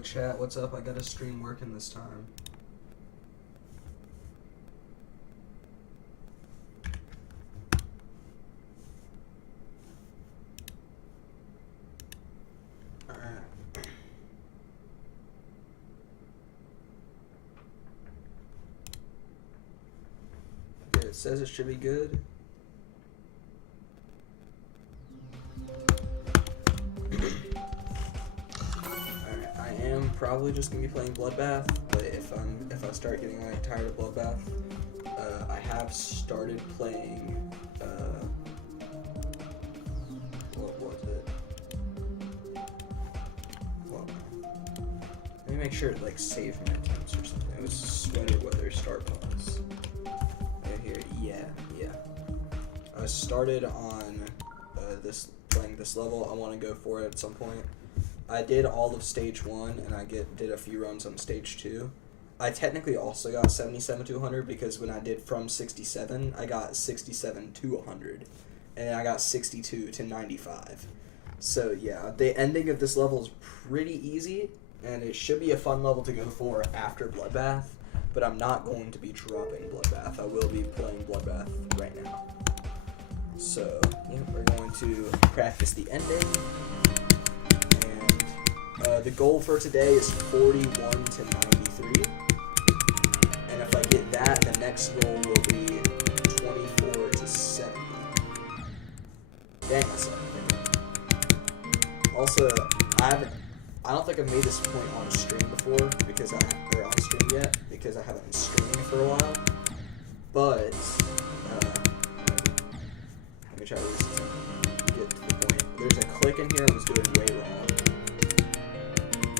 chat, what's up? I got a stream working this time. Alright. Okay, it says it should be good. Probably just gonna be playing Bloodbath, but if I start getting like tired of Bloodbath, I have started playing what was it? Well, let me make sure it like saved my attempts or something. It was Sweater Weather Start Pause. Right here, yeah. I started on playing this level. I want to go for it at some point. I did all of stage 1, and I did a few runs on stage 2. I technically also got 77 to 100 because when I did from 67, I got 67 to 100, and then I got 62 to 95. So yeah, the ending of this level is pretty easy, and it should be a fun level to go for after Bloodbath, but I'm not going to be dropping Bloodbath. I will be playing Bloodbath right now. So yeah, we're going to practice the ending. The goal for today is 41 to 93, and if I get that, the next goal will be 24 to 70. Dang, I suck. Also, I don't think I've made this point on stream before or on stream yet because I haven't been streaming for a while. But let me try to get to the point. There's a click in here I was doing way wrong.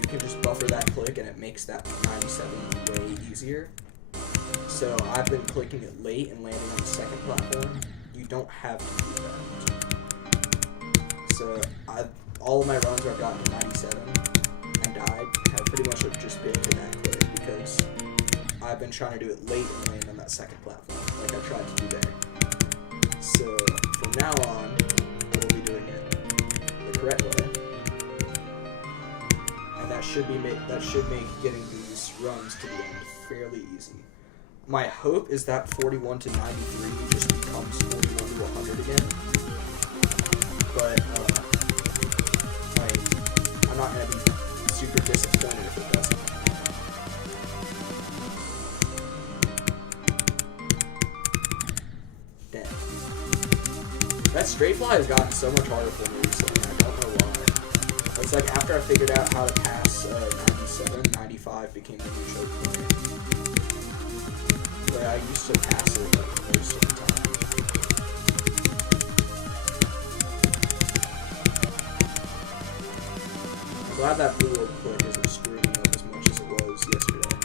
You can just buffer that click and it makes that 97 way easier. So I've been clicking it late and landing on the second platform. You don't have to do that. So all of my runs where I've gotten to 97 and died have pretty much just been to that click because I've been trying to do it late and land on that second platform like I tried to do there. So from now on, I will be doing it the correct way. That should make getting these runs to the end fairly easy. My hope is that 41 to 93 just becomes 41 to 100 again. But I'm not gonna be super disappointed if it doesn't. Damn. That straight fly has gotten so much harder for me recently. I don't know why. It's like after I figured out how to pass 97, 95 became the new choke point. But I used to pass it like most of the time. I'm glad that blue orb click isn't screwing me up as much as it was yesterday.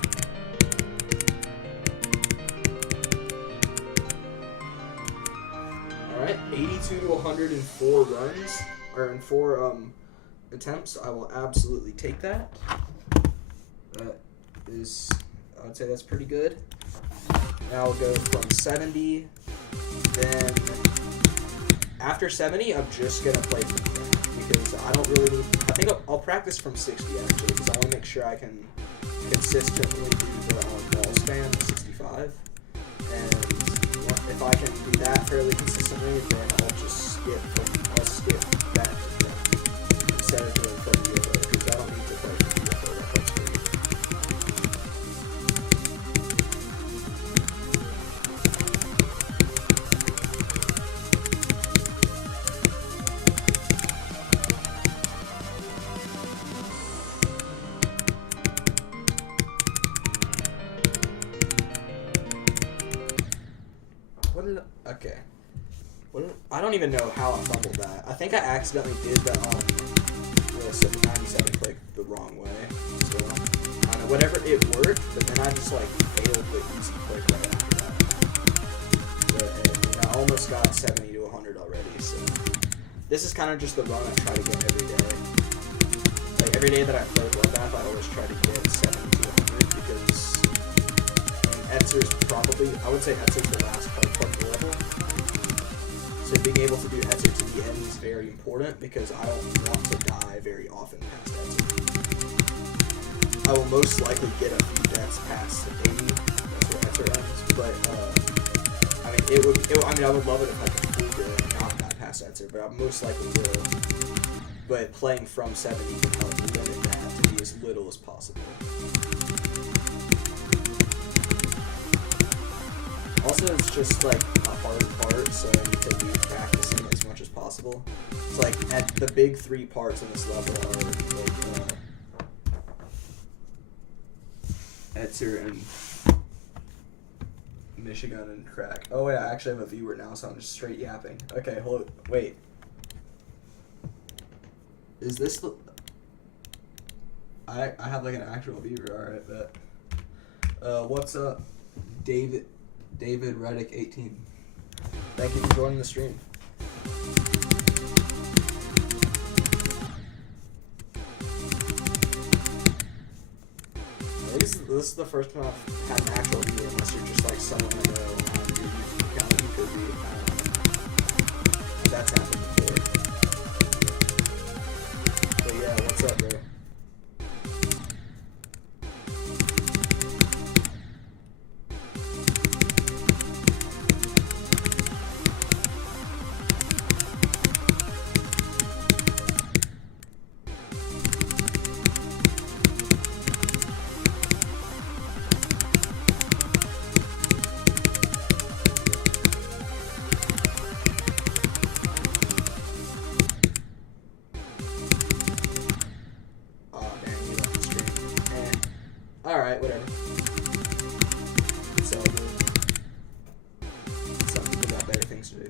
Alright, 82 to 104 runs, or in 4 attempts. I will absolutely take that. That is, I would say that's pretty good. Now I'll go from 70, then after 70, I'm just going to play from there because I don't really need, I think I'll practice from 60 actually because I want to make sure I can consistently do the ball span 65. And if I can do that fairly consistently, then I'll skip that instead of doing from UFO because I don't need to play from UFO that much for me. Okay. I don't even know how I fumbled that. I think I accidentally did the 97 click the wrong way. So, I don't know, whatever, it worked, but then I just like failed the easy click right after that. But I almost got 70 to 100 already, so. This is kind of just the run I try to get every day. Like every day that I play Bloodbath, I always try to get 70 to 100 because Etzer's probably, I would say Etzer's the last part of the level. So being able to do Etzer to the end is very important because I don't want to die very often past Etzer. I will most likely get a few deaths past 80. That's where Etzer ends. But, I mean, I would love it if I could fluke it and not got past Etzer, but I most likely will. But playing from 70 can help limit that to be as little as possible. Also, it's just like a hard part, so I need to be practicing as much as possible. It's like at the big 3 parts in this level are like Etzer and Michigan and Crack. Oh wait, I actually have a viewer now, so I'm just straight yapping. Okay, hold. Wait. Is this the? I have like an actual viewer. All right, bet. What's up, David Reddick 18? Thank you for joining the stream. This is the first time I've had an actual viewer, unless you're just like someone I know on your YouTube account. You could be. That's happened before. But yeah, what's up, bro? Alright, whatever. It's all good. Some people got better things to do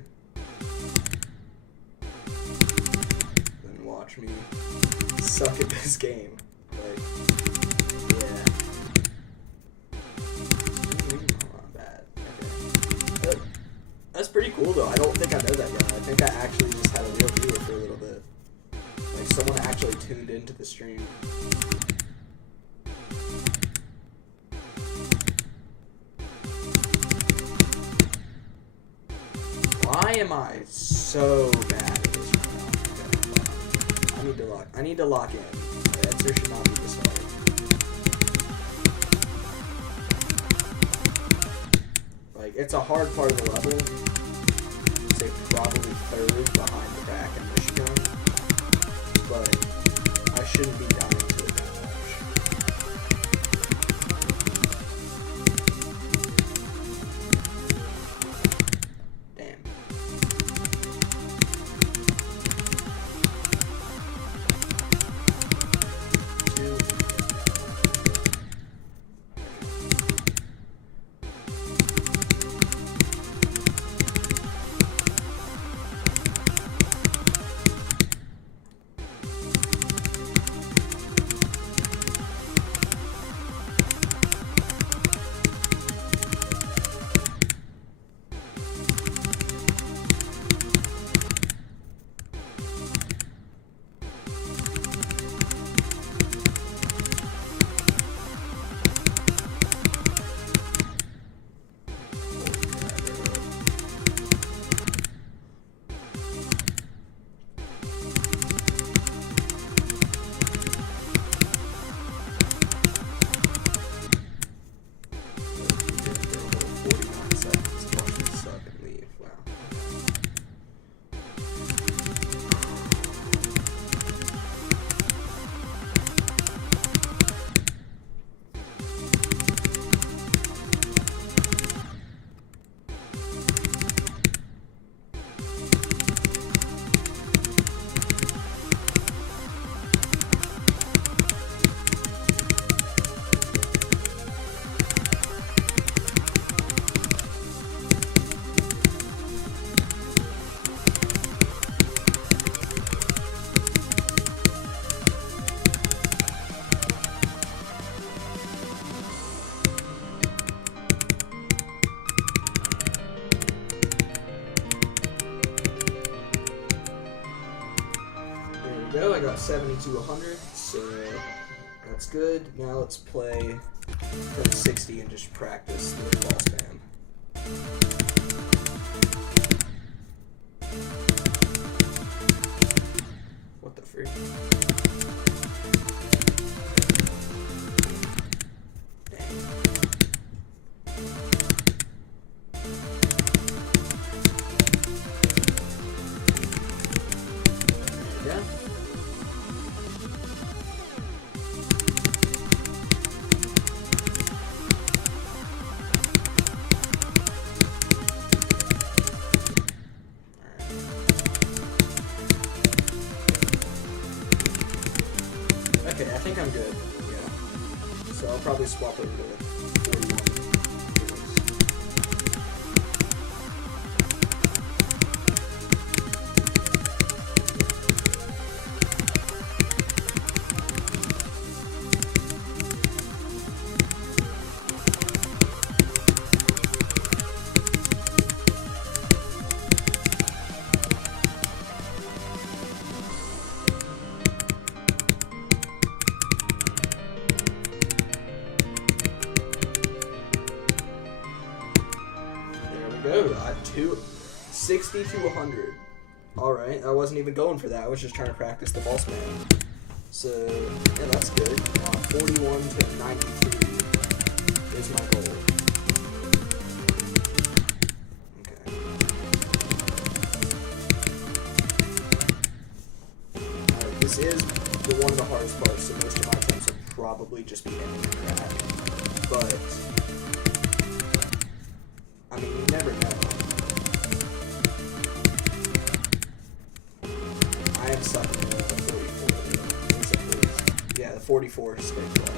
than watch me suck at this game. Like, yeah. Not bad. Okay. That's pretty cool though. I don't think I know that guy. I think I actually just had a real viewer for a little bit. Like, someone actually tuned into the stream. Why am I so bad at this right now? Okay, I need to lock in. Etzer should not be this hard. Like, it's a hard part of the level. I'd say probably 3rd behind the Crack and Michigan. But I shouldn't be dying to it that much. Go. I got 70 to 100, so that's good. Now let's play from 60 and just practice the ball spam. What the freak? Yeah. Okay, I think I'm good. Yeah. So I'll probably swap over to 41. Go. 60 to 100. Alright, I wasn't even going for that. I was just trying to practice the ball span. So, yeah, that's good. 41 to 93 is my goal. Okay. Alright, this is one of the hardest parts, so most of my attempts will probably just be ending in crack. But I mean, you never know. I am stuck in the 44. Yeah, the 44 straight fly.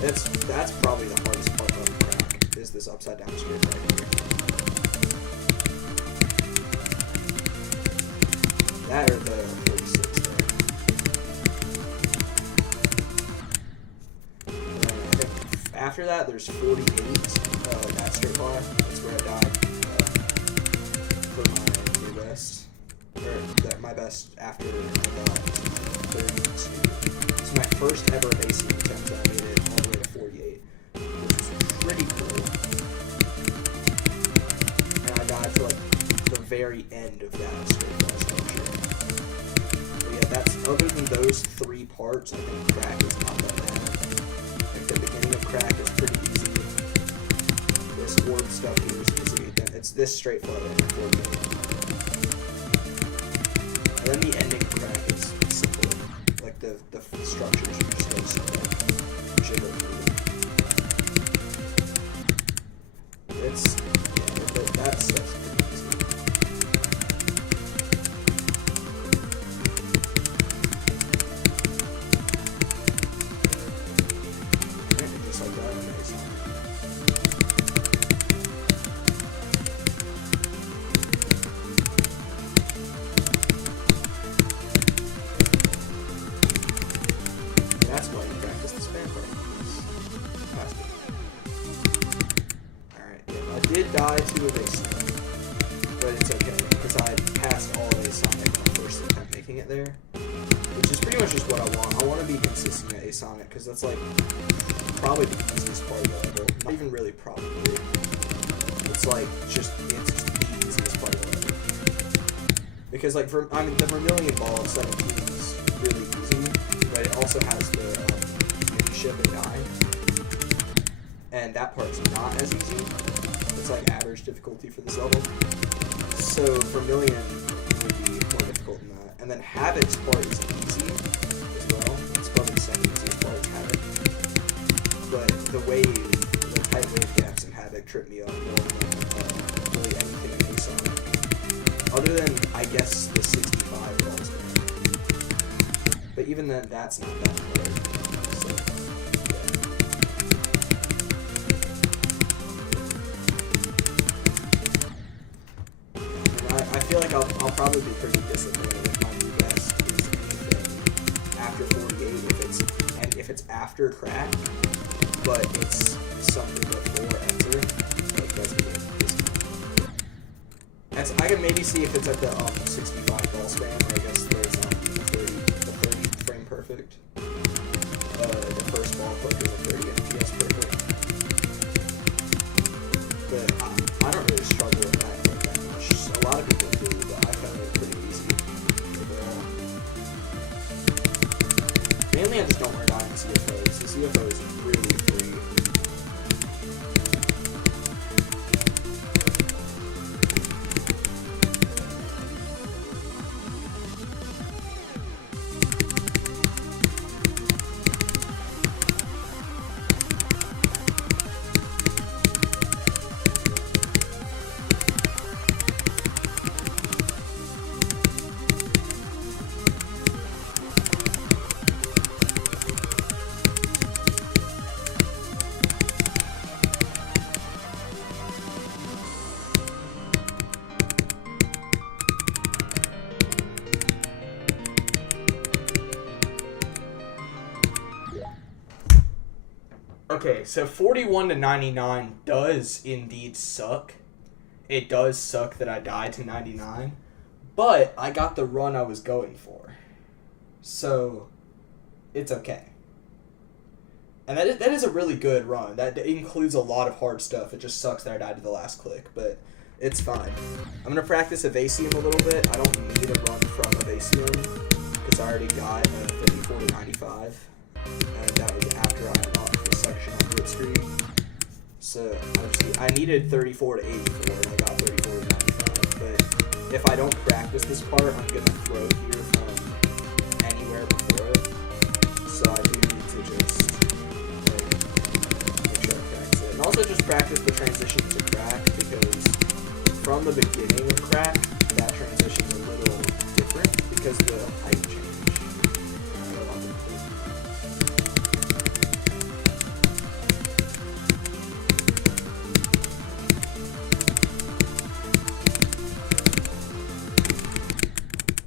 That's probably the hardest part of crack, is this upside down straight fly here. That or the 46 there. And then I think after that, there's 48. That straight fly. That's where I died for my new best. Or my best after I got 32. So my first ever AC attempt, I made it all the way to 48, which is pretty cool. And I died to like the very end of that straight fly structure. But yeah, that's other than those three parts, I think crack is not that bad. Like the beginning of crack is pretty easy. This orb stuff here is easy. It's this straight fly right here. And then the ending crack is simple. Like the structures are just so simple. Jiggle through. It's that stuff's pretty easy. And just like that, amazing. That's why you practice the span part. Alright, yeah, I did die to a base Sonic, but it's okay, because I passed all of a Sonic on the first attempt making it there, which is pretty much just what I want. I want to be consistent at a Sonic, because that's like probably the easiest part of the level. Not even really probably. It's like just the easiest part of the level. Because like the Vermilion Ball of 17 is really easy, but it also has the mini ship and die. And that part's not as easy. It's like average difficulty for this level. So Vermilion would be more difficult than that. And then Havoc's part is easy as well. It's probably the second easiest part of Havoc. But the tight wave gaps in Havoc trip me up more than really anything in Sonic. Other than, I guess, the 65 balls there. But even then, that's not that hard. So, yeah. I feel like I'll probably be pretty disappointed if my new best is anything after 48 if it's after crack, but it's something before enter. Like that's disappointing. I can maybe see if it's at the 65 ball span, or I guess there's the 30 frame perfect. The first ball click is a 30 FPS perfect. But I don't really struggle with that like that much. A lot of people do, but I found it pretty easy overall. Mainly I just don't want to die in CFOs. The CFO is really free. Okay, so 41 to 99 does indeed suck. It does suck that I died to 99, but I got the run I was going for. So, it's okay. And that is a really good run. That includes a lot of hard stuff. It just sucks that I died to the last click, but it's fine. I'm going to practice Evasium a little bit. I don't need a run from Evasium because I already got a 54 to 95. And that was after I unlocked the section on Blitzkrieg. So, I needed 34 to 84, and I got 34 to 95. But if I don't practice this part, I'm going to throw here from anywhere before it. So I do need to just make sure I practice it. And also just practice the transition to crack, because from the beginning of crack, that transition is a little different because the height change.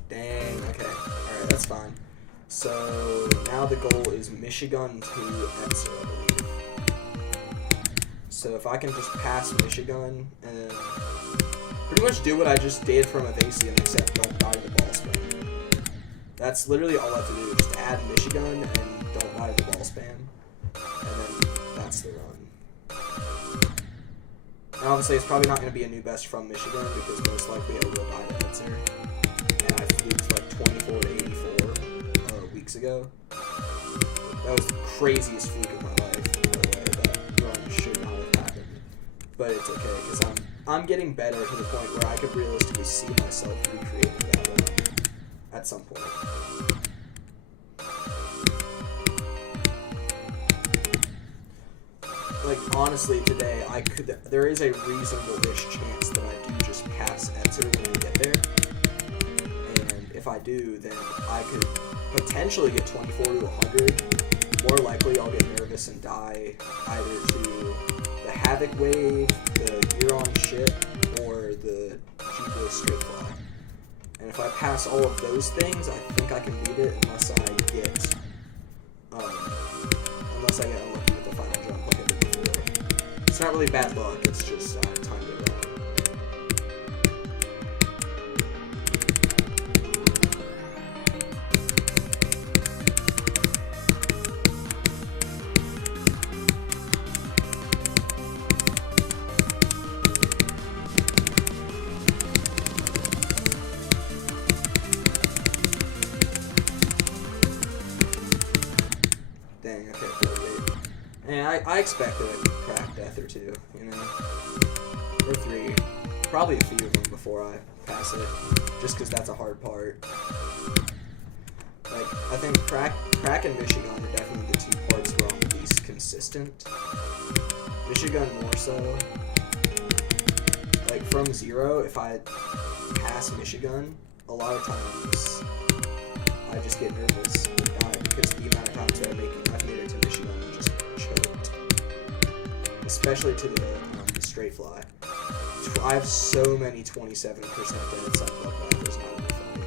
Dang, okay. Alright, that's fine. So now the goal is Michigan to Etzer, I believe. So if I can just pass Michigan and pretty much do what I just did from Evasium, except don't die to the ball spam. That's literally all I have to do. Just add Michigan and don't die to the ball spam. And then that's the run. And obviously it's probably not going to be a new best from Michigan because most likely I will die to Etzer. And I fluked like 24 to 84 weeks ago. That was the craziest fluke of my life, by the way. That run should not have happened. But it's okay, because I'm getting better to the point where I could realistically see myself recreating that run at some point. Like, honestly, today, there is a reasonable-ish chance that I do just pass Etzer when I get there. And if I do, then I could potentially get 24 to 100. More likely, I'll get nervous and die either to the Havoc Wave, the Huron shit, or the G-Boy Straight Fly. And if I pass all of those things, I think I can beat it unless I get unlucky with the final jump like I did before. It's not really bad luck, it's just time to run. Dang, okay, 48. And I expected I could crack Death or two, you know? Or three. Probably a few of them before I pass it, just because that's a hard part. Like, I think crack and Michigan are definitely the two parts where I'm least consistent. Michigan more so. Like, from 0, if I pass Michigan, a lot of times I just get nervous and die because the amount of times that I've made it to Michigan and just choked. Especially to the straight fly. I have so many 27% deaths on Bloodbath, there's not even funny.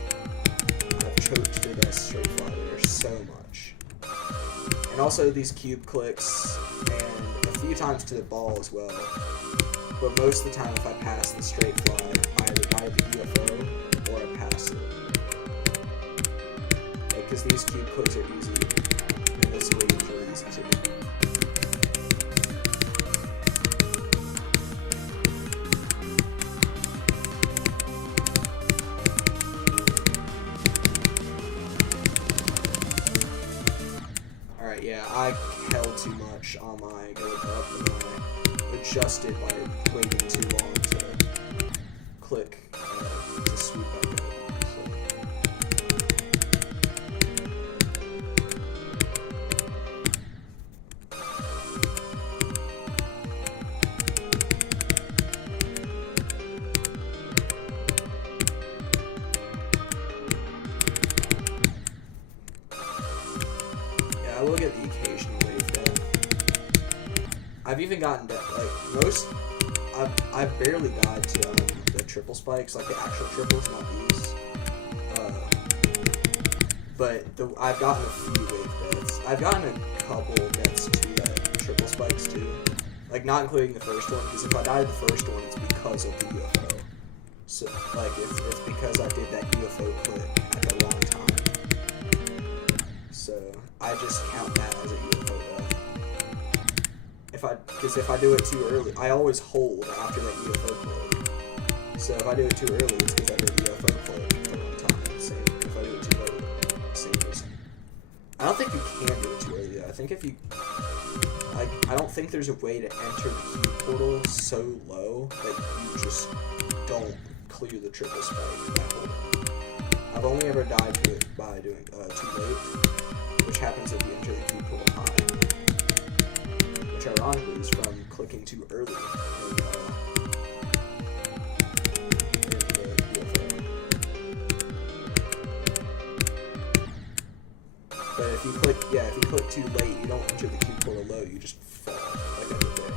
I've choked to the straight fly there so much. And also these cube clicks, and a few times to the ball as well. But most of the time if I pass the straight fly, I either die to the UFO or I pass it. Because these cube clicks are easy, and this wave is really easy too. Alright, yeah, I held too much on my go up, and I adjusted by waiting too long to click to swoop back up. I will get the occasional wave death. I've even gotten I've barely died to the triple spikes, like the actual triples, not these. But I've gotten a few wave deaths. I've gotten a couple deaths to that triple spikes too. Like, not including the first one, because if I died the first one, it's because of the UFO. So, like, it's because I did that UFO click at the wrong time. So, I just count that as a UFO death. Because if I do it too early, I always hold after that UFO click. So, if I do it too early, it's because I did the UFO click at the wrong time. Same. If I do it too late, same reason. I don't think you can do it too early, though. I think if you... I don't think there's a way to enter the key portal so low that you just don't clear the triple spike by holding. I've only ever died to it by doing too late, which happens if you enter the key portal high, which ironically is from clicking too early in the UFO. But if you click too late, you don't enter the key portal low, you just fall like I did there.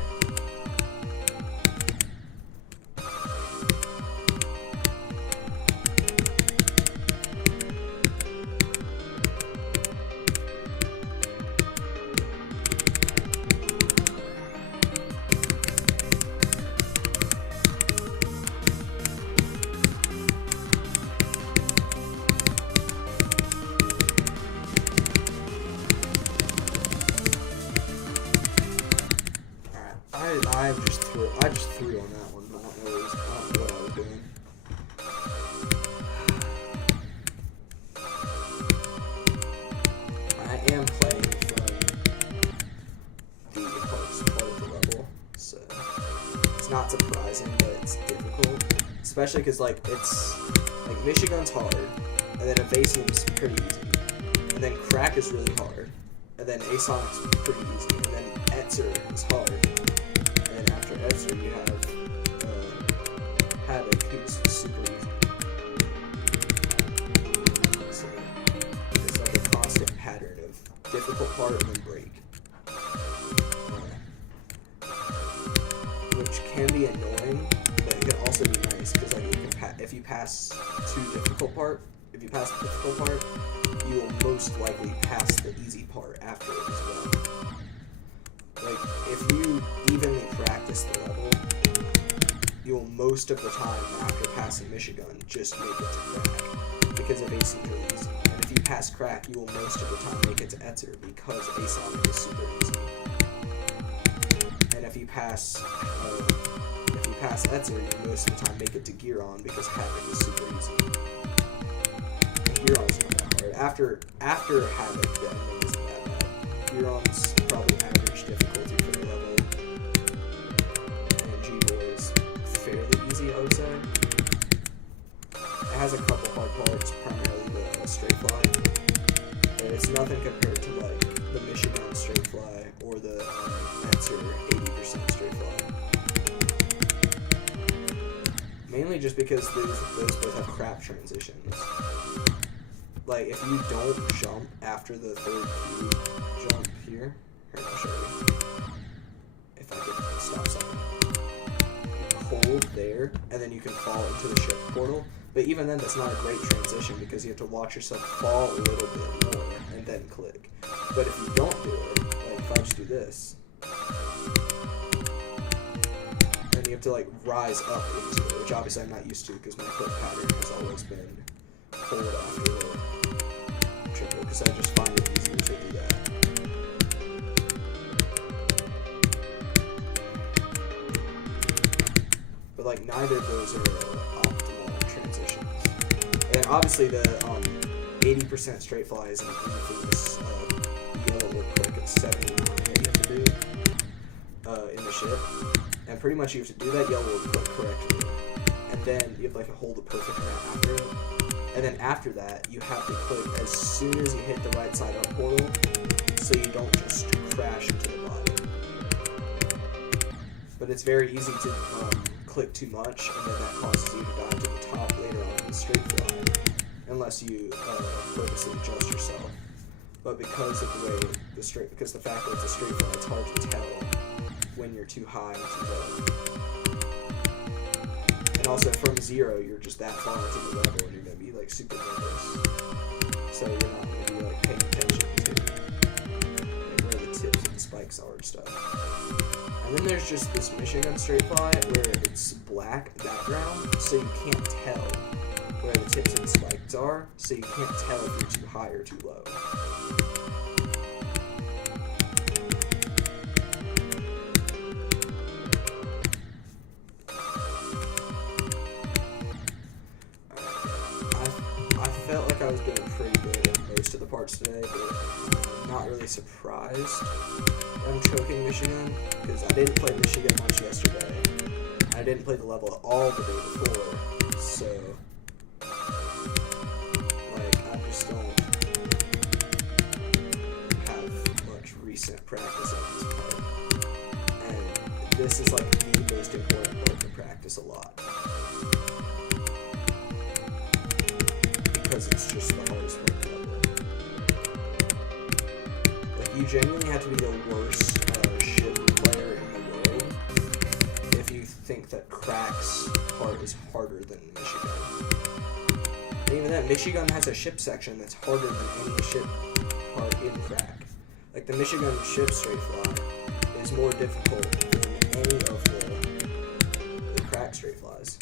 I just threw on that one. I don't know what I was doing. I am playing from the hardest part of the level, so it's not surprising that it's difficult. Especially because it's like Michigan's hard, and then Evasium's pretty easy, and then Crack is really hard, and then Asonic's pretty easy, and then Etzer is hard. Etzer, you have Havoc, who's super easy. So it's like a constant pattern of difficult part and then break, which can be annoying, but it can also be nice because like if you pass the difficult part, you will most likely pass the easy part after it as well. Like, if you evenly practice the level, you'll most of the time after passing Michigan just make it to Crack, because Evasium's really easy. And if you pass Crack, you will most of the time make it to Etzer, because Asonic is super easy. And if you pass Etzer, you'll most of the time make it to Giron, because Havoc is super easy. And Giron's not that hard. After Havoc, the ending isn't that bad. Giron's probably average difficulty for the level, and G-Boy is fairly easy, I would say. It has a couple hard parts, primarily the straight fly, but it's nothing compared to like the Michigan straight fly or the Etzer 80% straight fly. Mainly just because those both have crap transitions. Like, if you don't jump after the third cube, jump here. Here, I'll show you. If I could stop something. You hold there, and then you can fall into the ship portal. But even then, that's not a great transition because you have to watch yourself fall a little bit more and then click. But if you don't do it, like if I just do this, then you have to like rise up into it, which obviously I'm not used to because my click pattern has always been hold after the triple, because I just find it easier to do that. But like neither of those are optimal transitions. And obviously the 80% straight fly is an infamous yellow click at 79 that you have to do in the ship. And pretty much you have to do that yellow click correctly. And then you have like to hold a perfect amount after it. And then after that, you have to click as soon as you hit the right side up portal, so you don't just crash into the bottom. But it's very easy to click too much, and then that causes you to dive to the top later on in the straight fly, unless you purposely adjust yourself. But because of the way because the fact that it's a straight fly, it's hard to tell when you're too high and too low. And also from zero, you're just that far into the level, and you're gonna be like super nervous. So you're not spikes are and stuff. And then there's just this Michigan straight fly where it's black background, so you can't tell where the tips and spikes are, so you can't tell if you're too high or too low. I felt like I was doing pretty good at most of the parts today, but I'm not really surprised I'm choking Michigan, because I didn't play Michigan much yesterday. I didn't play the level at all the day before, so like I just don't have much recent practice on this part. And this is like the most important part to practice a lot. Because it's just the hardest part of the level. Like, you genuinely have to be the worst ship player in the world if you think that Crack's part is harder than Michigan. And even then, Michigan has a ship section that's harder than any ship part in Crack. Like, the Michigan ship straight fly is more difficult than any of the Crack straight flies.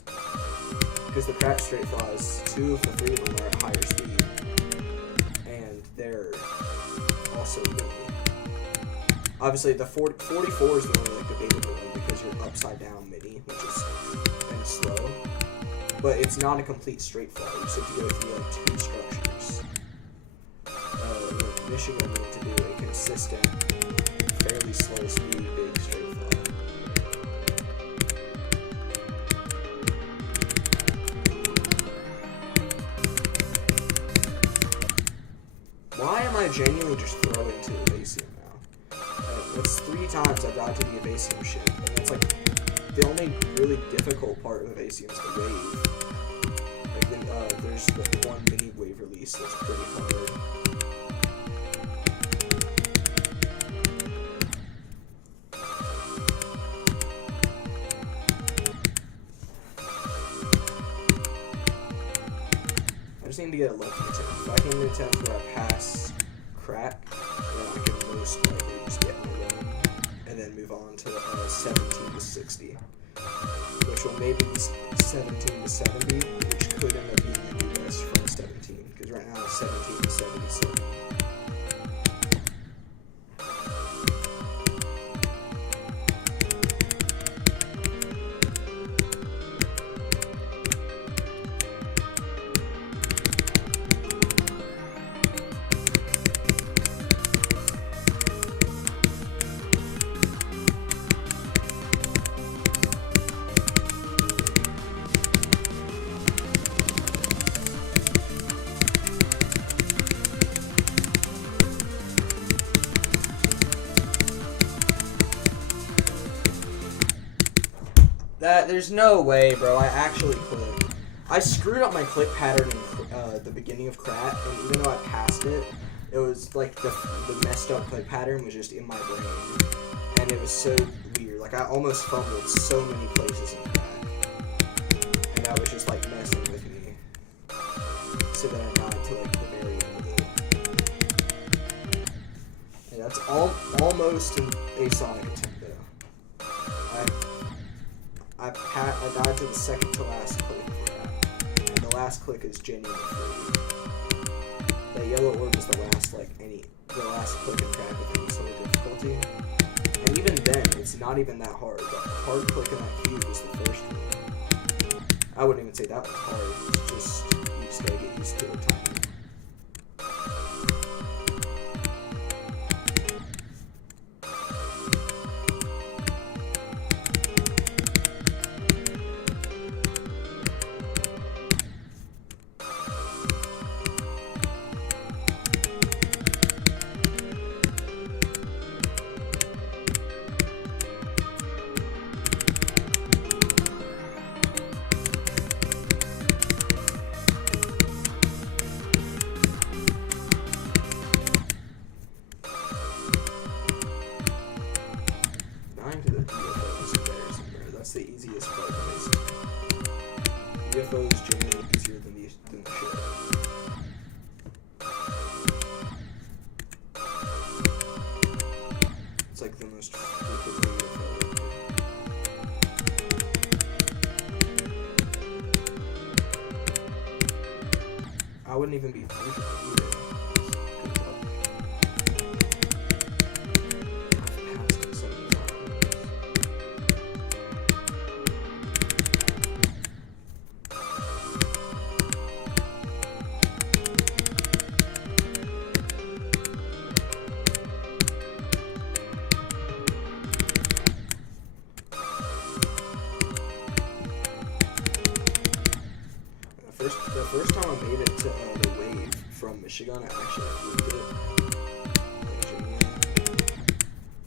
Because the Crack straight flies, 2 of the 3 of them are at higher speed, and they're also mini. Obviously, the 44 is the only like debatable one because you're upside down mini, which is kind of slow. But it's not a complete straight fly. You just have to go through like 2 structures. Michigan need to do a consistent, fairly slow speed, big straight fly. Why am I genuinely just throwing to the Evasium now? That's 3 times I've got to the Evasium ship, and that's like the only really difficult part of Evasium is the wave. Like then there's the one mini wave release that's pretty hard. I just need to get a lucky attempt. If I can get an attempt where I pass Crack, then I can most likely just get my run and then move on to 17 to 60, which will maybe be 17 to 70, which could end up being the US from 17, because right now it's 17 to 77. There's no way, bro. I actually clicked. I screwed up my click pattern in the beginning of Crack, and even though I passed it, it was like the messed up click pattern was just in my brain, and it was so weird. Like I almost fumbled so many places in Crack, and that was just like messing with me. So then I got to like the very end of it. And that's almost an Asonic attempt though. I died to the second to last click for that. And the last click is genuinely free. That yellow orb is the last click in Crack with any sort of difficulty. And even then, it's not even that hard. The hard click in that cube is the first one. I wouldn't even say that was hard. It's just, you just gotta get used to the timing. wouldn't even be freaking either. I've passed it so many times. The first time I made it to the wave from Michigan, I actually flew it.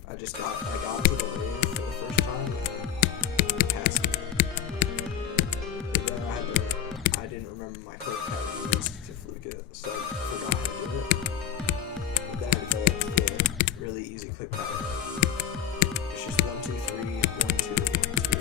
I got to the wave for the first time and passed it. But then I didn't remember my clip pattern to fluke it, so I forgot how to do it. But then I developed the really easy clip pattern. It's just 1, 2, 3, 1, 2, 1, 2.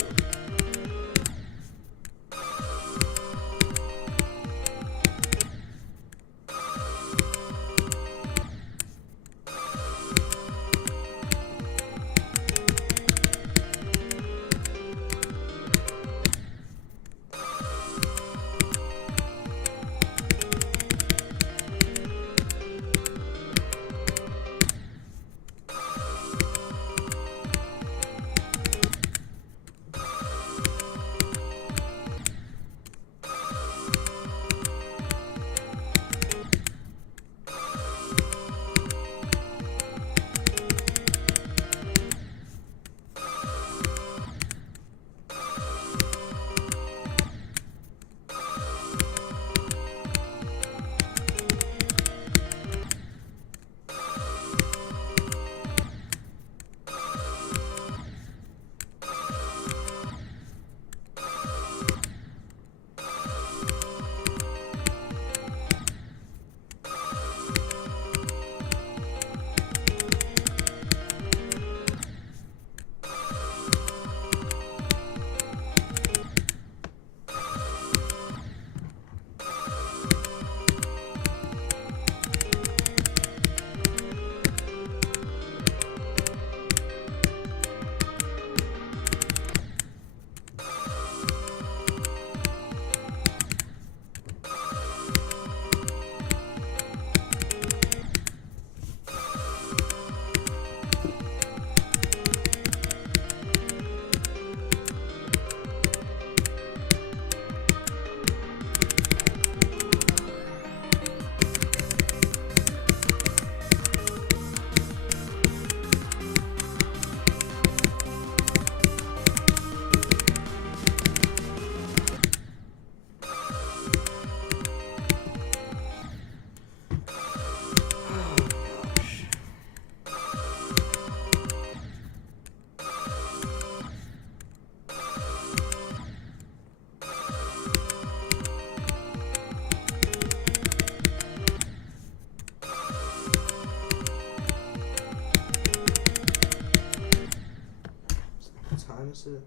Time is it?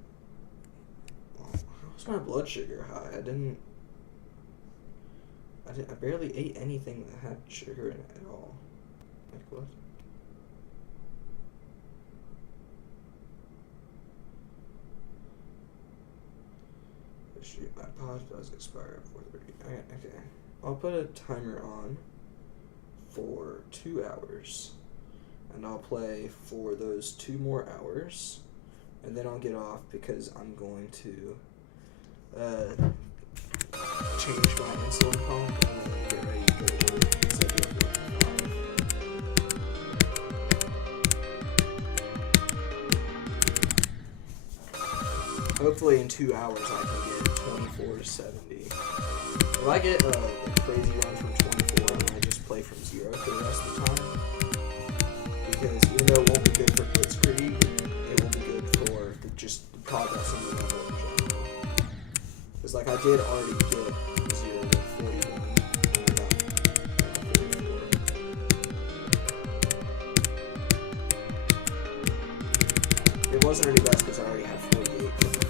Well, how's my blood sugar high? I barely ate anything that had sugar in it at all. Like what? Shoot, my pause does expire at 4:30. Okay. I'll put a timer on for 2 hours. And I'll play for those 2 more hours. And then I'll get off because I'm going to change my insulin pump and then get ready to go to work because I do have work at 5. Hopefully in 2 hours I can get 24 to 70. If I get a crazy run from 24, I might just play from 0 for the rest of the time. Because even though it won't be good for Blitzkrieg, it will be good for just the progress in the level in general. Because like I did already get 0 to 41, and I got 44. It wasn't any best because I already had 48 from before.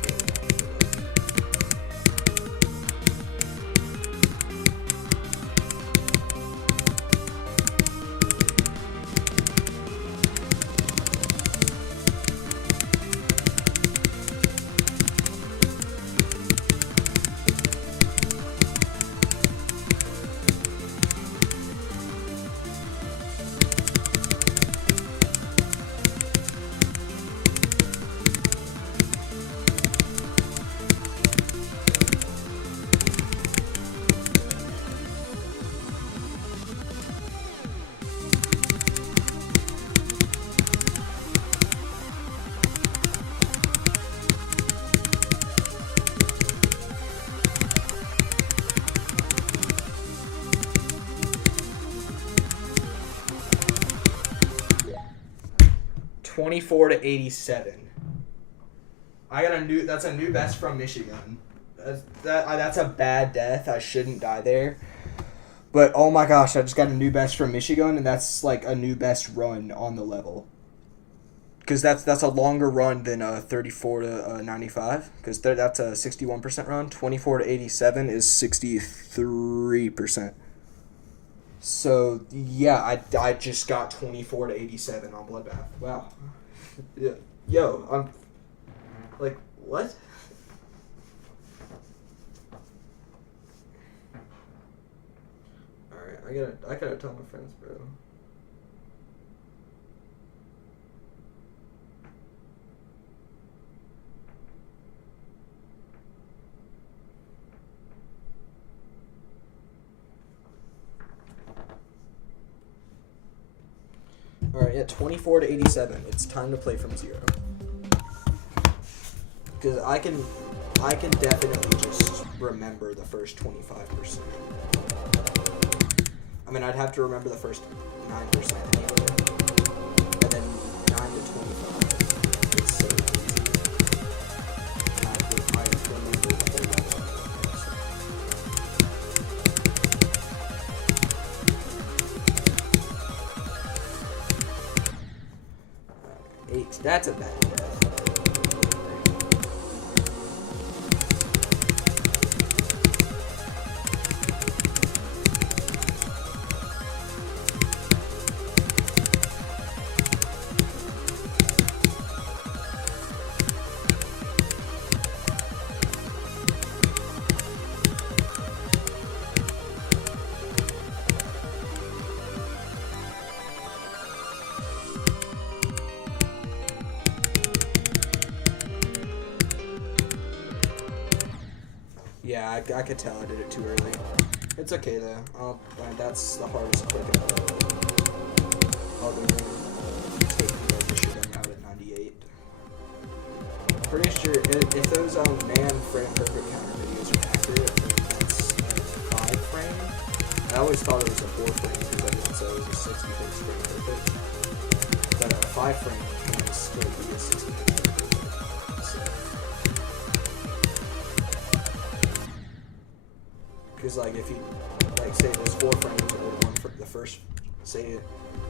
24 to 87. I got a new. That's a new best from Michigan. That's a bad death. I shouldn't die there. But oh my gosh, I just got a new best from Michigan, and that's like a new best run on the level. Because that's a longer run than 34 to 95. Because that's a 61% run. 24 to 87 is 63%. So yeah, I just got 24 to 87 on Bloodbath. Wow. Yeah. Yo, I'm like, what? Alright, I gotta tell my friends, bro. Alright, yeah, 24 to 87. It's time to play from 0. Because I can definitely just remember the first 25%. I mean, I'd have to remember the first 9% anyway. And then 9 to 25. It's so easy. And I remember the whole level. 8. That's a bad death. Yeah, I could tell I did it too early. It's okay though. That's the hardest click in the I'll go ahead and take the Michigan out at 98. I'm pretty sure if those man frame perfect counter videos are accurate, then that's a 5 frame. I always thought it was a 4 frame because I didn't say it was a 60 hertz frame perfect. But a 5 frame can still be a 60 hertz frame perfect. So. Because like if you like say there's 4 frames or one for the first, say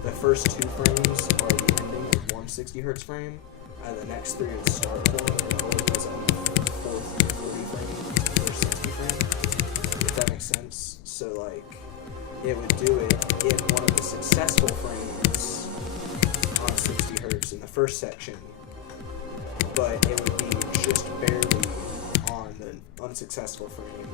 the first 2 frames are the ending of 160 hertz frame, and the next 3 are the start point, and it always goes on the 4th 40 frame, first 60 frame. If that makes sense. So like it would do it in one of the successful frames on 60 hertz in the first section, but it would be just barely on the unsuccessful frame.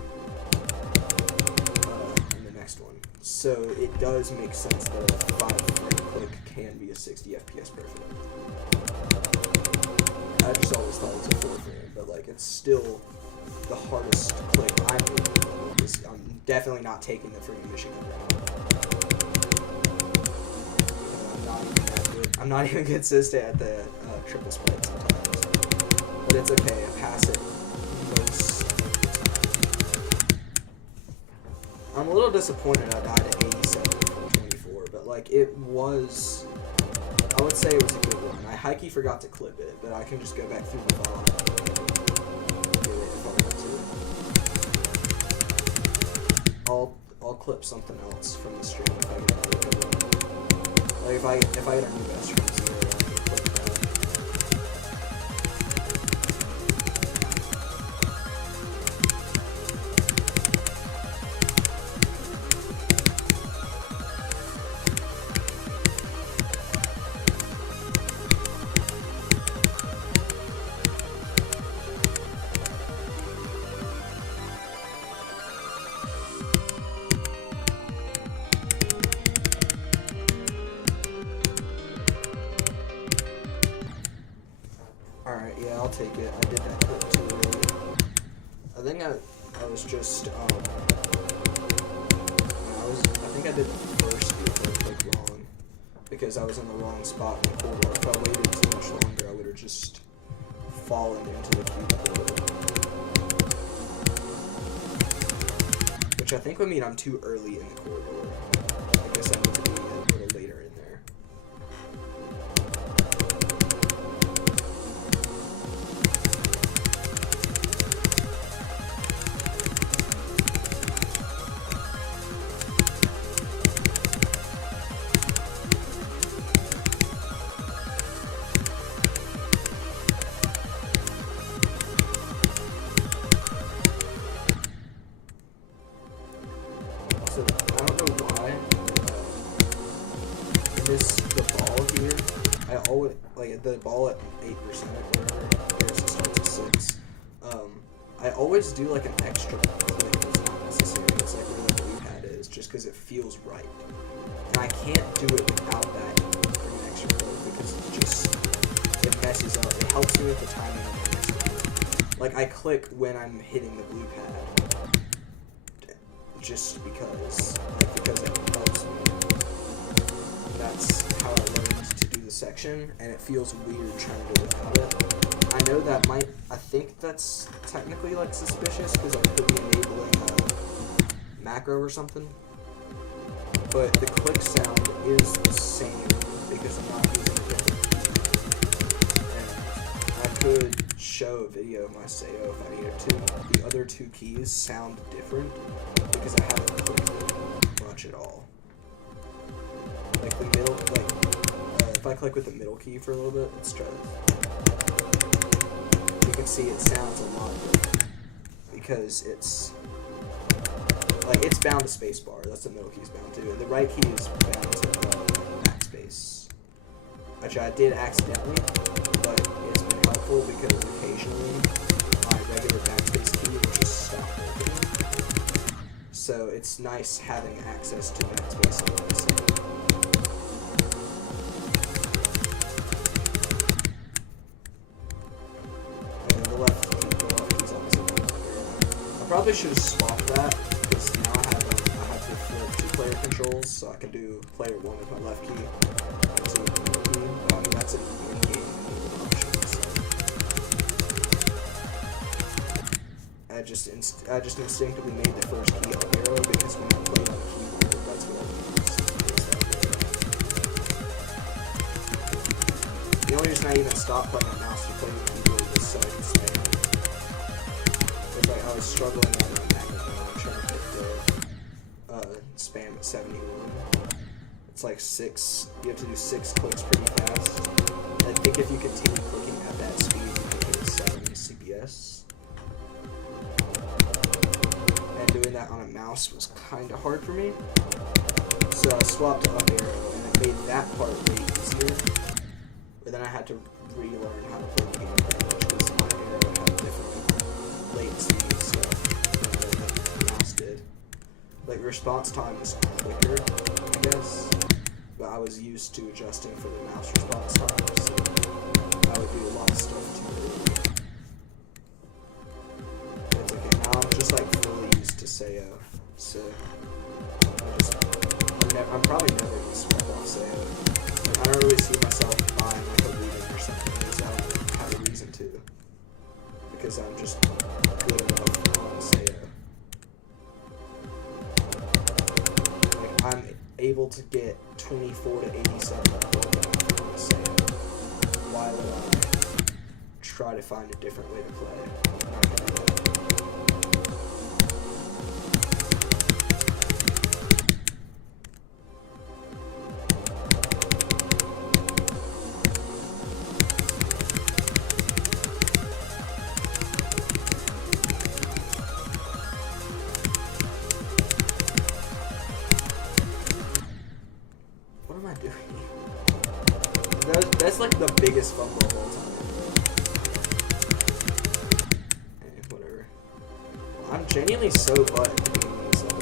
Next one. So it does make sense that a 5 frame click can be a 60 FPS perfect. I just always thought it was a 4 frame, but like it's still the hardest click I made. I'm definitely not taking the freaking Michigan route. I'm not even consistent at the triple spike sometimes, but it's okay. I pass it most. I'm a little disappointed I died at 87 from 24, but like it was, I would say it was a good one. I hikey forgot to clip it, but I can just go back through the file and get it if I want to. I'll clip something else from the stream if I get another good one. Like if I get a new best from 0, I can clip that. Alright, yeah, I'll take it. I did that clip too early. I think I was just, I think I did the first clip wrong. Because I was in the wrong spot in the corridor. If I waited too much longer, I would have just fallen into the cubicle. Which I think would mean I'm too early in the corridor. I guess I need to be a little later in there. miss the ball here, I always, like, the ball at 8% or whatever, I guess it starts at 6. I always do, like, an extra click that's not necessary. It's like where the blue pad is, just because it feels right. And I can't do it without that for an extra click, because it's just, it messes up. It helps me with the timing of my next. Like, I click when I'm hitting the blue pad, just because it helps me. That's how I learned to do the section, and it feels weird trying to do it without it. I know that I think that's technically, like, suspicious, because I could be enabling a macro or something. But the click sound is the same, because I'm not using a different key. And I could show a video of my Sayo if I needed to. The other 2 keys sound different, because I haven't clicked it much at all. Like, the middle, if I click with the middle key for a little bit, let's try this. You can see it sounds a lot different because it's bound to spacebar. That's the middle key's bound to, and the right key is bound to backspace, which I did accidentally, but it's been helpful because occasionally my regular backspace key will just stop working. So it's nice having access to backspace on my side. Probably should have swapped that, because now I have to flip 2-player controls, so I can do player 1 with my left key, and 2 with my middle key. I mean, that's an in-game option. So. I just instinctively made the first key up arrow, because when I played on the keyboard, that's what I used. The only reason I even stopped playing on mouse to play on the keyboard was so I could spam. I was struggling on my Mac, trying to hit the spam at 71. It's like 6, you have to do 6 clicks pretty fast. I think if you continue clicking at that speed, you can hit 7 CPS. And doing that on a mouse was kind of hard for me. So I swapped to up arrow, and it made that part way easier. But then I had to relearn how to play the game pretty much, because my arrow had different latency. Like, response time is quicker, I guess, but I was used to adjusting for the mouse response time, so I would do a lot of stuff too early. It's okay, now I'm just, like, fully used to Sayo, so I'm probably never going to swap off Sayo. Like, I don't really see myself buying, like, a reading or something, because I don't have a reason to, because I'm just good enough on Sayo. I'm able to get 24 to 87 while I try to find a different way to play. That's like the biggest fumble of all time. Hey, whatever. I'm genuinely so butted to being in this level.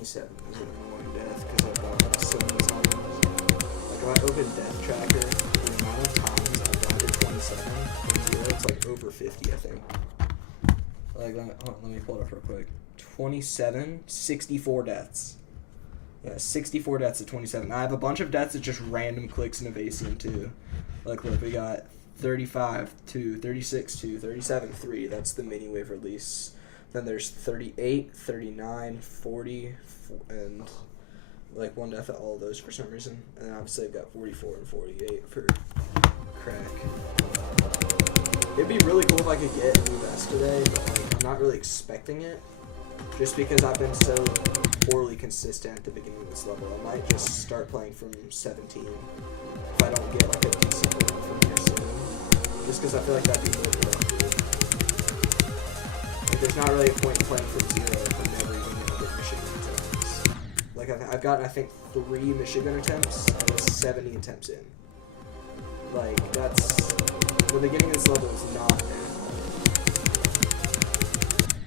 Is an annoying death because I've done it so many times. Like, if I open Death Tracker, the amount of times I've died at 27 from 0, it's like over 50, I think. Like, let me pull it up real quick. 27, 64 deaths. Yeah, 64 deaths at 27. I have a bunch of deaths at just random clicks in Evasium too. Like, look, we got 35, 2, 36, 2, 37, 3. That's the mini wave release. Then there's 38, 39, 40, and like one death at all of those for some reason. And then obviously I've got 44 and 48 for crack. It'd be really cool if I could get a new vest today, but like I'm not really expecting it. Just because I've been so poorly consistent at the beginning of this level. I might just start playing from 17 if I don't get like a decent one from here soon. Just because I feel like that'd be more productive. Like there's not really a point in playing from 0 if I'm never even going to get Michigan attempts. Like I've gotten I think 3 Michigan attempts and was 70 attempts in. Like that's, the beginning of this level is not that.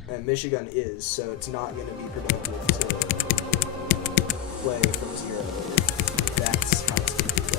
And Michigan is, so it's not going to be productive to play from 0 if that's how it's going to be played.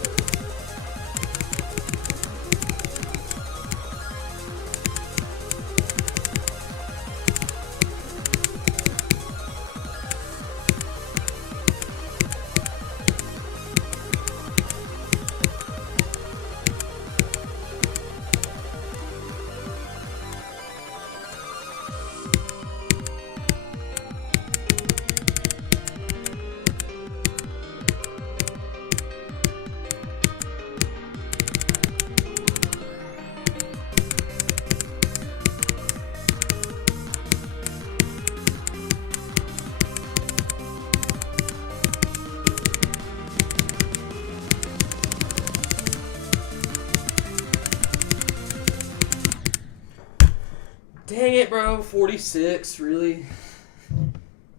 Dang it, bro. 46, really?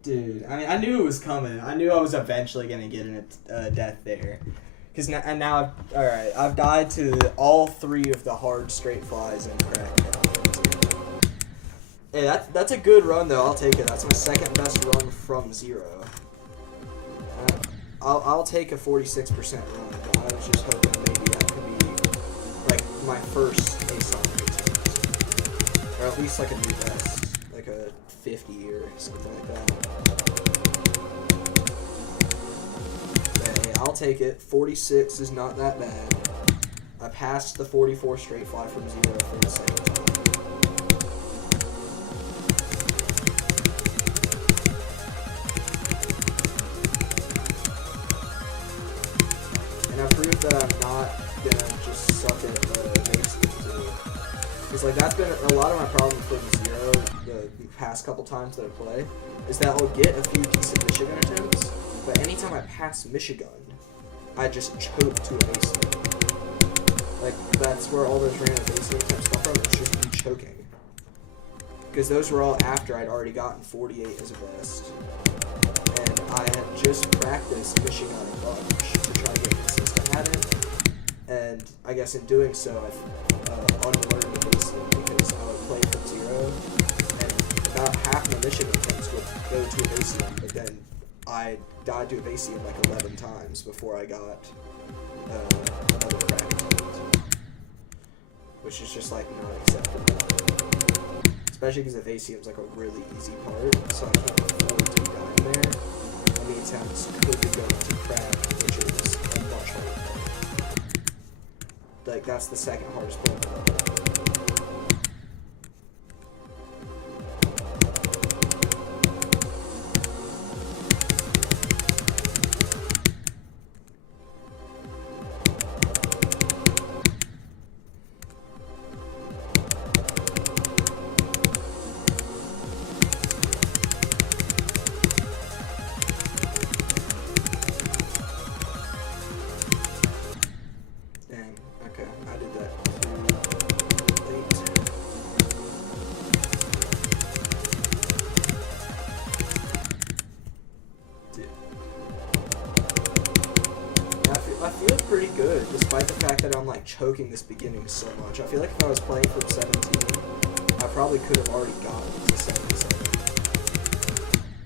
Dude, I mean, I knew it was coming. I knew I was eventually going to get a death there. Because now I've died to all 3 of the hard straight flies and crack. Hey, that's a good run, though. I'll take it. That's my second best run from 0. I'll take a 46% run, but I was just hoping maybe that could be, like, my first ace on attempt. Or at least, like, a new best. Like a 50 or something like that. Hey, I'll take it. 46 is not that bad. I passed the 44 straight fly from 0 for the second time. And I proved that I'm not gonna just suck at basic too. Because like that's been a lot of my problem from 0 the past couple times that I play, is that I'll get a few decent Michigan attempts, but anytime I pass Michigan, I just choke to a base. Like that's where all those random base attempts come from. It's just me choking. Because those were all after I'd already gotten 48 as a best. And I had just practiced Michigan a bunch to try to get consistent at it. And I guess in doing so, I've unlearned the baseline because I would play from 0, and about half my Michigan attempts would go to a baseline, but then I died to a baseline like 11 times before I got another crack attempt. Which is just like not acceptable. Especially because the Vacium's like a really easy part, so I can't afford to be dying there. And the attempts could be going to crack, which is a much harder part. Like, that's the second hardest part of the level. Pretty good, despite the fact that I'm like choking this beginning so much. I feel like if I was playing from 17, I probably could have already gotten to 77.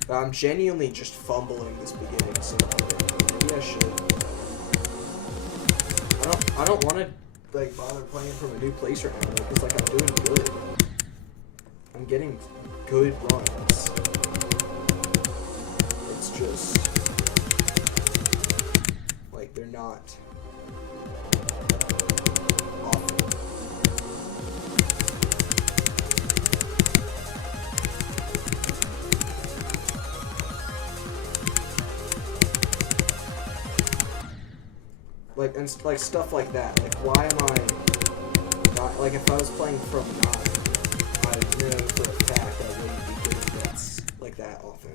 But I'm genuinely just fumbling this beginning so hard. Maybe I should. I don't want to like bother playing from a new place right now because like I'm doing good. I'm getting good runs. It's just like they're not. Awful. like stuff like that. Like, why am I not, like, if I was playing from 9, I know for a fact I wouldn't be getting deaths like that often.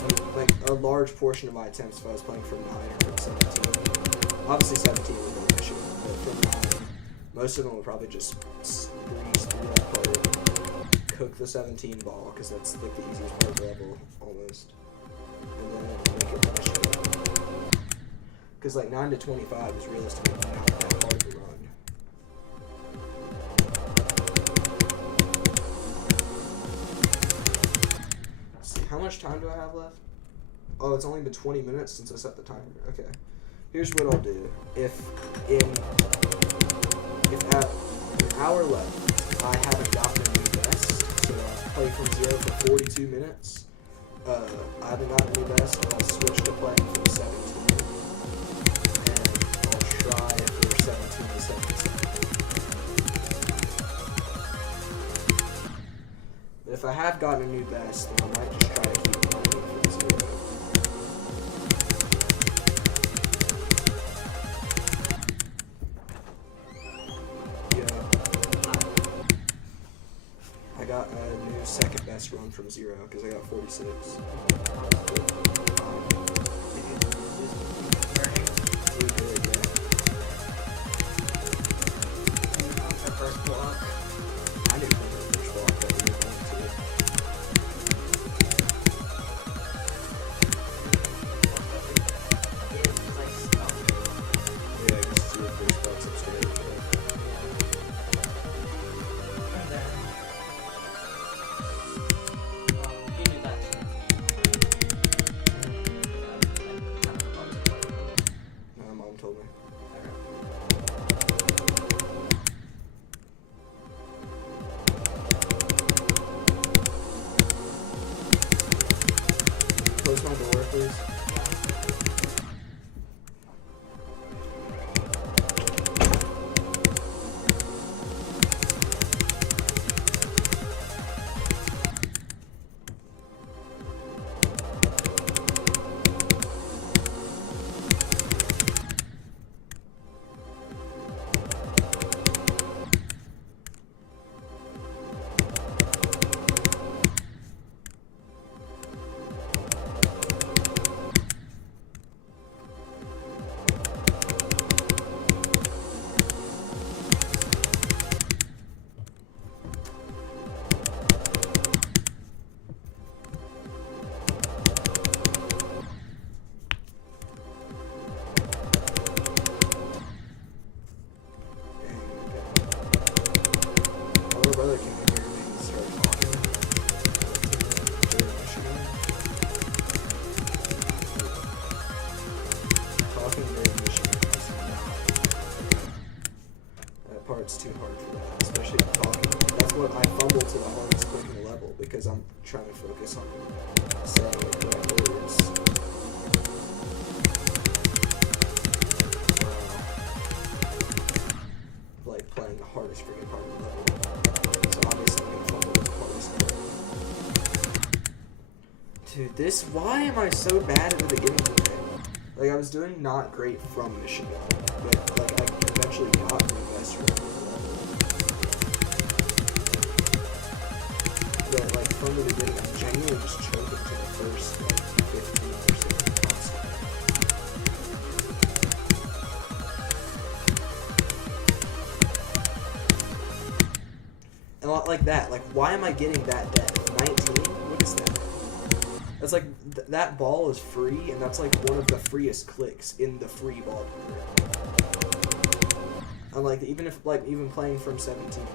And, like, a large portion of my attempts if I was playing from 9 or from 17. Obviously 17 would be an issue, but from 9, most of them would probably just breeze through that part, cook the 17 ball, because that's like the easiest part of the level, almost. And then make it finish. Because like 9 to 25 is realistically not that hard to run. Let's see, how much time do I have left? Oh, it's only been 20 minutes since I set the timer. Okay. Here's what I'll do. If at an hour left I haven't gotten a new best, so I'll play from 0 for 42 minutes. I haven't gotten a new best, I'll switch to playing from 17. And I'll try for 17 to 77. But if I have gotten a new best, then I might just try to keep playing for the 0. I got a new second best run from 0 because I got 46. First block. I didn't know the first block, but we were going to it. Yeah, I guess it's your first box upstairs. And then, you knew that. My mom told me. Close my door, please. Brother came in here and started talking. Talking during Michigan is not. That part's too hard for that, especially talking. That's what I fumble to the hardest click in the level because I'm trying to focus on saying the correct words. Like playing the hardest freaking part of the level. So obviously I'm gonna fumble the hardest part. Dude, this, why am I so bad at the beginning today? Like, I was doing not great from Michigan, but like I eventually got the best from the level. But like from the beginning, I'm genuinely just choking to the first like 15% constantly. And like that, like why am I getting that death? 19? What is that? That's like, that ball is free, and that's like one of the freest clicks in the free ball player. And like, even playing from 17,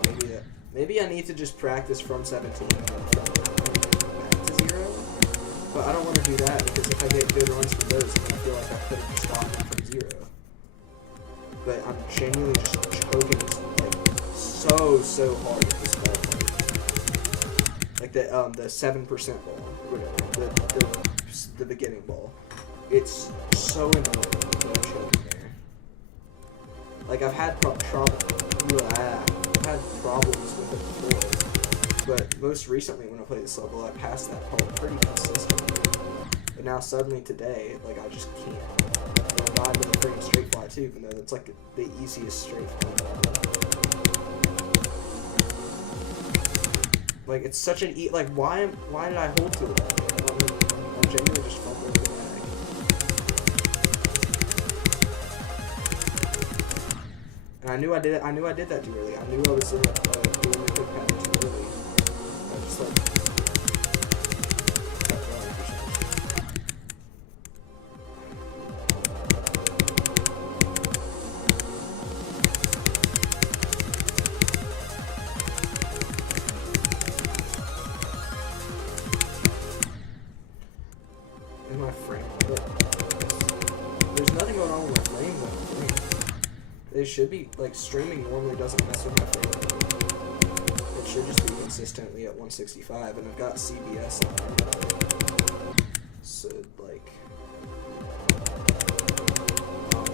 maybe I need to just practice from 17 and then from back to 0. But I don't want to do that, because if I get good runs from those, then I feel like I could have just gotten from 0. But I'm genuinely just choking like so hard at this ball player. Like the 7% ball, whatever, the beginning ball. It's so annoying that I'm choking there. Like I've had problems with it before, but most recently when I played this level, I passed that part pretty consistently. But now suddenly today, like I just can't. And I'm not with a freaking straight fly too, even though that's like the easiest straight fly. Like it's such an like why did I hold to it? I'm genuinely just fumbling the bag. And I knew I did it. I knew I did that too early. I knew I was doing the quick pattern too early. I just like kept going for some reason. In my frame, but there's nothing going on with my frames. I don't think. It should be, like, streaming normally doesn't mess with my frame rate. It should just be consistently at 165, and I've got CBS on. So, like,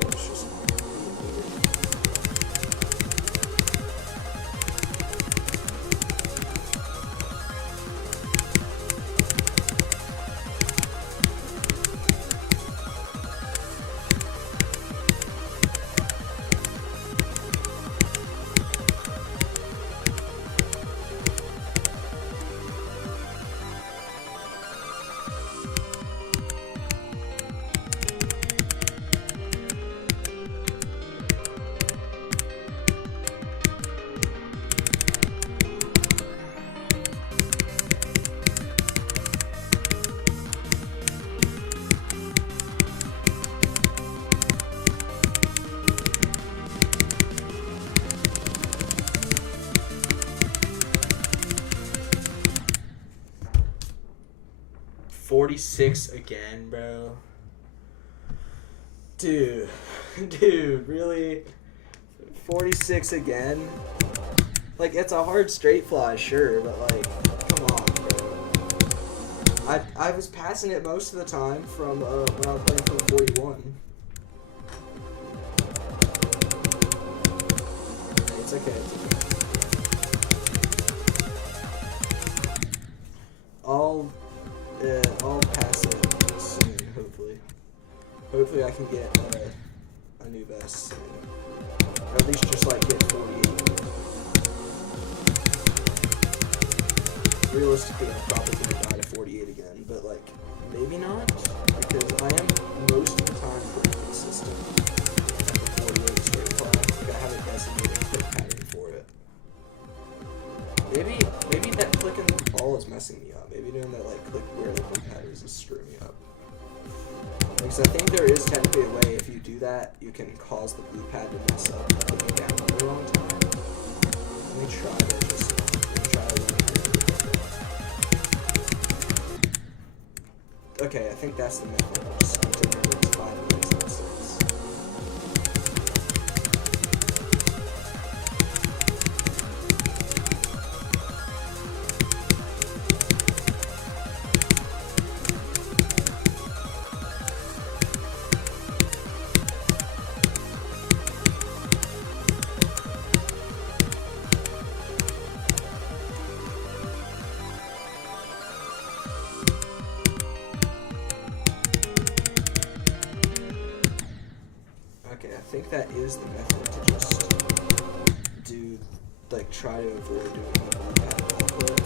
it's just being weird. $46 again, bro. Dude, really? 46 again? Like, it's a hard straight fly, sure, but like, come on, bro. I was passing it most of the time from when I was playing from 41. It's okay, it's okay. I'll pass it soon, hopefully. Hopefully I can get a new vest soon. Or at least just like get 48. Realistically, I'm probably going to die to 48 again, but like, maybe not, because I am most of the time pretty consistent at the 48 straight fly. Like I have a designated click pattern for it. Maybe that clicking the ball is messing me up. Maybe doing that like click where the click patterns is screwing me up. Because I think there is technically a way if you do that, you can cause the blue pad to mess up by clicking down for a long time. Let me try to okay, I think that's the method. I'll just need to remember it's 5 minutes and 6. Okay, I think that is the method to just do, like, try to avoid doing the blue pad output,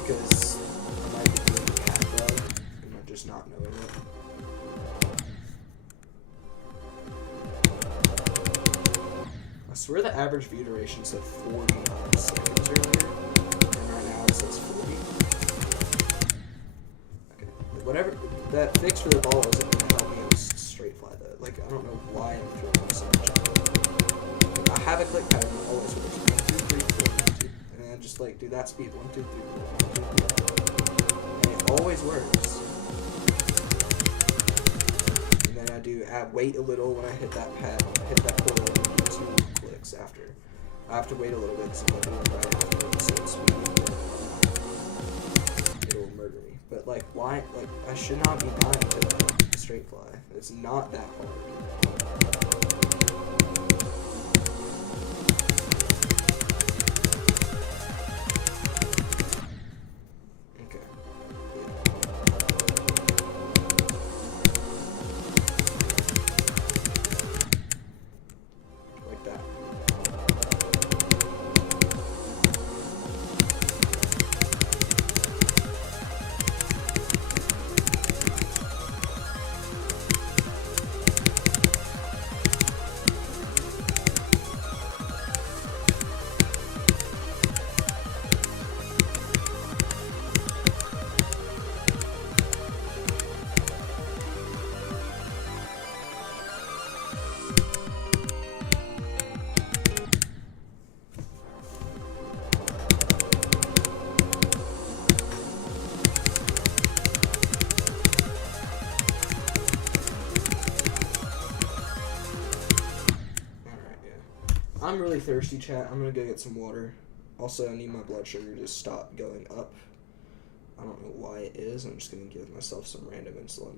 because I might be doing the pad bug, and I'm just not knowing it. I swear the average view duration said 49 seconds earlier, and right now it says 40. Okay, whatever, that fix for the ball isn't going to help me in straight fly though. Like, I don't know why I'm throwing so much. I have a click pattern that always works. 1, 2, 3, 4, 1, 2, and then just like do that speed. 1, 2, 3, 4, 1, 2, 3. And it always works. And then I do wait a little when I hit that pad, hit that portal, and do 2 clicks after. I have to wait a little bit because if I do it right after the same speed, it'll murder me. But like, why? Like, I should not be dying to that straight fly. It's not that hard. Okay. Yeah. I'm really thirsty, chat. I'm gonna go get some water. Also, I need my blood sugar to stop going up. I don't know why it is. I'm just gonna give myself some random insulin.